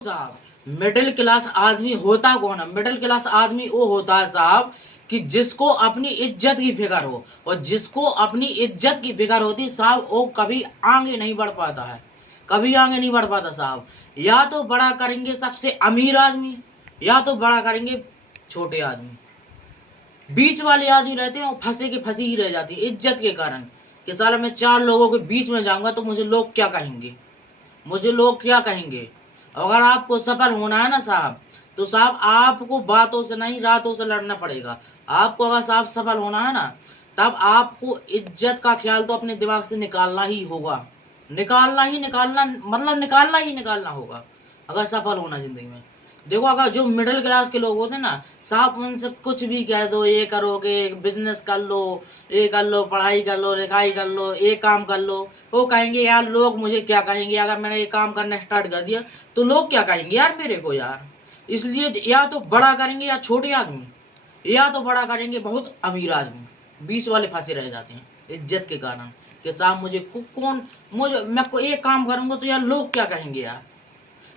साहब middle class आदमी होता कौन है? मिडिल क्लास आदमी वो होता है साहब कि जिसको अपनी इज्जत की फिक्र हो, और जिसको अपनी इज्जत की फिक्र होती साहब वो कभी आगे नहीं बढ़ पाता है, कभी आगे नहीं बढ़ पाता साहब। या तो बड़ा करेंगे सबसे अमीर आदमी, या तो बड़ा करेंगे छोटे आदमी। बीच वाले आदमी रहते हैं और फंसे के फंसी ही रह जाती है इज्जत के कारण कि साला मैं चार लोगों के बीच में जाऊंगा तो मुझे लोग क्या कहेंगे, मुझे लोग क्या कहेंगे। अगर आपको सफल होना है ना साहब, तो साहब आपको बातों से नहीं रातों से लड़ना पड़ेगा। आपको अगर साहब सफल होना है ना, तब आपको इज्जत का ख्याल तो अपने दिमाग से निकालना ही होगा, निकालना ही निकालना, मतलब निकालना ही निकालना होगा अगर सफल होना जिंदगी में। देखो अगर जो मिडिल क्लास के लोग होते हैं ना साहब, उनसे कुछ भी कह दो, ये करोगे, बिजनेस कर लो, ये कर लो, पढ़ाई कर लो, लिखाई कर लो, ये काम कर लो, वो कहेंगे यार लोग मुझे क्या कहेंगे अगर मैंने ये काम करना स्टार्ट कर दिया तो लोग क्या कहेंगे यार मेरे को यार। इसलिए या तो बड़ा करेंगे या छोटे आदमी, या तो बड़ा करेंगे बहुत अमीर आदमी। बीच वाले फंसे रह जाते हैं इज्जत के कारण कि साहब मुझे कौन, मुझे मैं को एक काम करूंगा तो यार लोग क्या कहेंगे यार।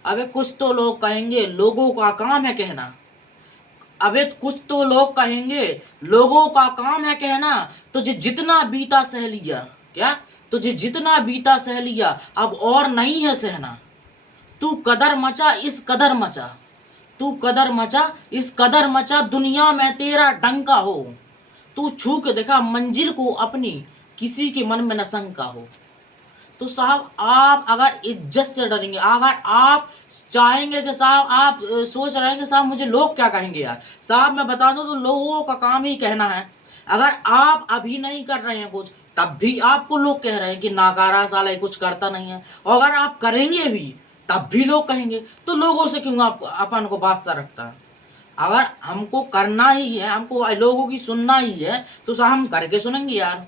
अबे कुछ तो लोग कहेंगे, लोगों का काम है कहना। अबे कुछ तो लोग कहेंगे, लोगों का काम है कहना। तुझे जितना बीता सह लिया, क्या तुझे जितना बीता सह लिया अब और नहीं है सहना। तू कदर मचा इस कदर मचा, तू कदर मचा इस कदर मचा, दुनिया में तेरा डंका हो। तू छू के देखा मंजिल को अपनी, किसी के मन में न शंका हो। तो साहब आप अगर इज्जत से डरेंगे, अगर आप चाहेंगे कि साहब आप सोच रहे हैं कि साहब मुझे लोग क्या कहेंगे यार, साहब मैं बता दूं तो लोगों का काम ही कहना है। अगर आप अभी नहीं कर रहे हैं कुछ, तब भी आपको लोग कह रहे हैं कि नाकारा साला ये कुछ करता नहीं है। और अगर आप करेंगे भी तब भी लोग कहेंगे। तो लोगों से क्यों आप अपन को बात सा रखता है। अगर हमको करना ही है, हमको लोगों की सुनना ही है, तो साहब हम करके सुनेंगे यार।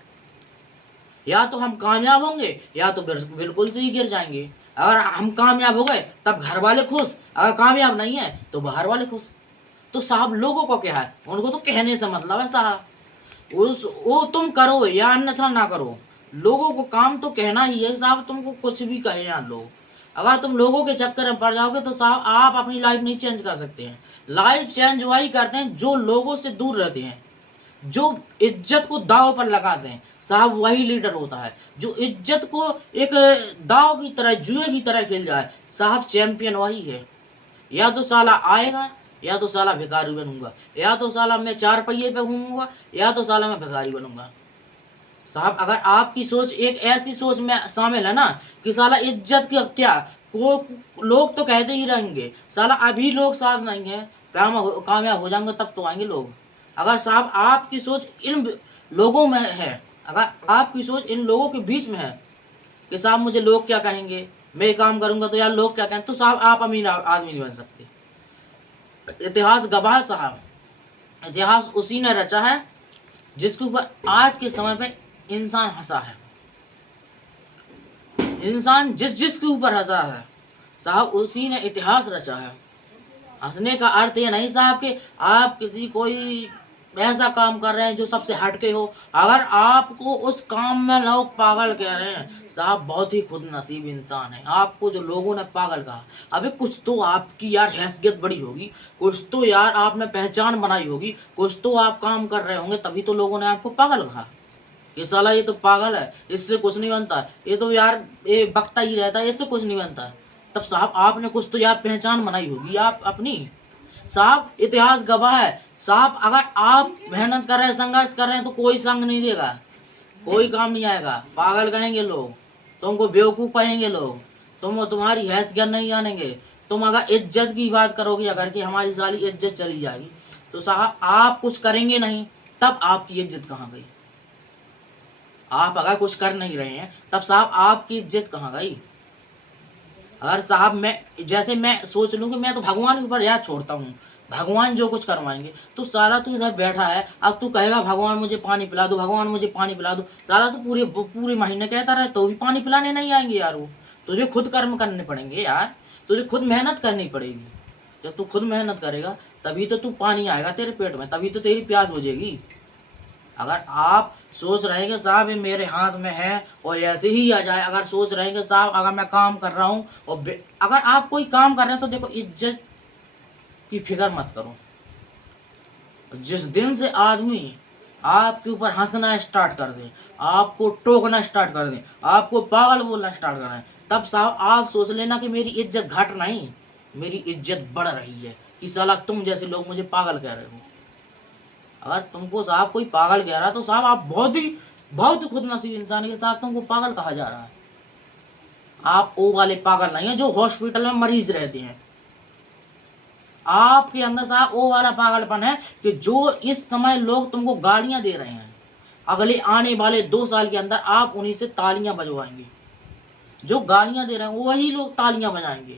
या तो हम कामयाब होंगे या तो बिल्कुल से ही गिर जाएंगे। अगर हम कामयाब हो गए तब घर वाले खुश, अगर कामयाब नहीं है तो बाहर वाले खुश। तो साहब लोगों को क्या है, उनको तो कहने से मतलब है साहब। उस वो तुम करो या अन्यथा ना करो, लोगों को काम तो कहना ही है साहब। तुमको कुछ भी कहे यार लोग, अगर तुम लोगों के चक्कर में पड़ जाओगे तो साहब आप अपनी लाइफ नहीं चेंज कर सकते हैं। लाइफ चेंज वही करते हैं जो लोगों से दूर रहते हैं, जो इज्जत को दाव पर लगाते हैं साहब, वही लीडर होता है। जो इज्जत को एक दाव की तरह, जुए की तरह खेल जाए साहब, चैंपियन वही है। या तो साला आएगा, या तो साला भिखारी बनूंगा, या तो साला मैं चार पहिए पे घूमूंगा, या तो साला मैं भिखारी बनूंगा। साहब अगर आपकी सोच एक ऐसी सोच में शामिल है ना कि साला इज्जत की क्या, को लोग तो कहते ही रहेंगे साला अभी लोग साथ नहीं है, कामयाब हो जाएंगे तब तो आएंगे लोग। अगर साहब आपकी सोच इन लोगों में है, अगर आपकी सोच इन लोगों के बीच में है कि साहब मुझे लोग क्या कहेंगे, मैं ये काम करूंगा तो यार लोग क्या कहेंगे, तो साहब आप अमीर आदमी नहीं बन सकते। इतिहास गवाह साहब, इतिहास उसी ने रचा है जिसके ऊपर आज के समय पे इंसान हंसा है। इंसान जिस जिसके ऊपर हंसा है साहब, उसी ने इतिहास रचा है। हंसने का अर्थ ये नहीं साहब कि आप किसी कोई ऐसा काम कर रहे हैं जो सबसे हटके हो। अगर आपको उस काम में लोग पागल कह रहे हैं साहब, बहुत ही खुद नसीब इंसान है। आपको जो लोगों ने पागल कहा, अबे कुछ तो आपकी यार हैसियत बड़ी होगी, कुछ तो यार आपने पहचान बनाई होगी, कुछ तो आप काम कर रहे होंगे, तभी तो लोगों ने आपको पागल कहा। ये साला ये तो पागल है, इससे कुछ नहीं बनता, ये तो यार ये बकता ही रहता है, इससे कुछ नहीं बनता। तब साहब आपने कुछ तो यार पहचान बनाई होगी आप अपनी। साहब इतिहास गवाह है साहब, अगर आप मेहनत कर रहे हैं, संघर्ष कर रहे हैं, तो कोई संग नहीं देगा, कोई काम नहीं आएगा। पागल कहेंगे लोग, तुमको बेवकूफ़ कहेंगे लोग, तुम्हारी हैसियत नहीं जानेंगे। तुम अगर इज्जत की बात करोगे, अगर कि हमारी सारी इज्जत चली जाएगी, तो साहब आप कुछ करेंगे नहीं, तब आपकी इज्जत कहाँ गई। आप अगर कुछ कर नहीं रहे हैं तब साहब आपकी इज्जत कहाँ गई। अगर साहब मैं सोच लूँ कि मैं तो भगवान के ऊपर याद छोड़ता हूँ, भगवान जो कुछ करवाएंगे, तो साला तू इधर बैठा है, अब तू कहेगा भगवान मुझे पानी पिला दो, भगवान मुझे पानी पिला दो, साला तू पूरे पूरे महीने कहता रहे तो भी पानी पिलाने नहीं आएंगे यार। वो तुझे खुद कर्म करने पड़ेंगे यार, तुझे खुद मेहनत करनी पड़ेगी। जब तू खुद मेहनत करेगा तभी तो तू पानी आएगा तेरे पेट में, तभी तो तेरी प्यास बुझेगी। अगर आप सोच रहे हैं कि साहब ये मेरे हाथ में है और ऐसे ही आ जाए, अगर सोच रहे हैं कि साहब अगर मैं काम कर रहा हूँ और अगर आप कोई काम कर रहे हैं तो देखो इज्जत की फिक्र मत करो। जिस दिन से आदमी आपके ऊपर हंसना स्टार्ट कर दे, आपको टोकना स्टार्ट कर दे, आपको पागल बोलना स्टार्ट कर दे, तब साहब आप सोच लेना कि मेरी इज्जत घट नहीं, मेरी इज्जत बढ़ रही है कि साला तुम जैसे लोग मुझे पागल कह रहे हो। अगर तुमको साहब कोई पागल कह रहा है तो साहब आप बहुत ही खुद नसीब इंसान है कि साहब तुमको पागल कहा जा रहा है। आप वो वाले पागल नहीं है जो हॉस्पिटल में मरीज रहते हैं। आपके अंदर साहब वो वाला पागलपन है कि जो इस समय लोग तुमको गालियां दे रहे हैं, अगले आने वाले 2 साल के अंदर आप उन्हीं से तालियां बजवाएंगे। जो गालियां दे रहे हैं वही लोग तालियां बजाएंगे।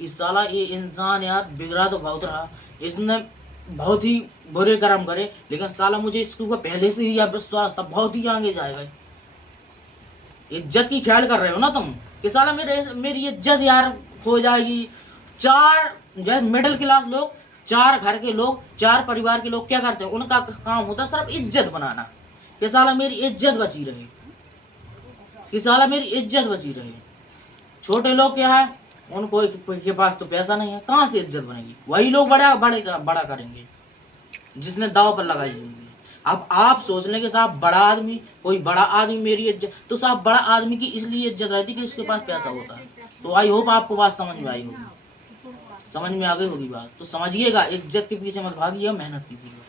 इस साला ये इंसान यार बिगड़ा तो बहुत रहा, इसने बहुत ही बुरे कर्म करे, लेकिन साला मुझे इसके ऊपर पहले से ही विश्वास था बहुत ही आगे जाएगा। इज्जत की ख्याल कर रहे हो ना तुम कि साला मेरी इज्जत यार हो जाएगी। 4 जो मिडिल क्लास लोग, 4 घर के लोग, 4 परिवार के लोग क्या करते हैं, उनका काम होता है सिर्फ इज्जत बनाना कि साला मेरी इज्जत बची रहे, कि साला मेरी इज्जत बची रहे। छोटे लोग क्या है, उनको के पास तो पैसा नहीं है, कहाँ से इज्जत बनेगी। वही लोग बड़ा करेंगे जिसने दाव पर लगाई जिंदगी। अब आप सोच लें कि साहब बड़ा आदमी, कोई बड़ा आदमी मेरी इज्जत, तो साहब बड़ा आदमी की इसलिए इज्जत रहती कि उसके पास पैसा होता है। तो आई होप आपको बात समझ में आई होगी, समझ में आ गई होगी बात। तो समझिएगा, इज्जत के पीछे मत भागिए, मेहनत कीजिएगा।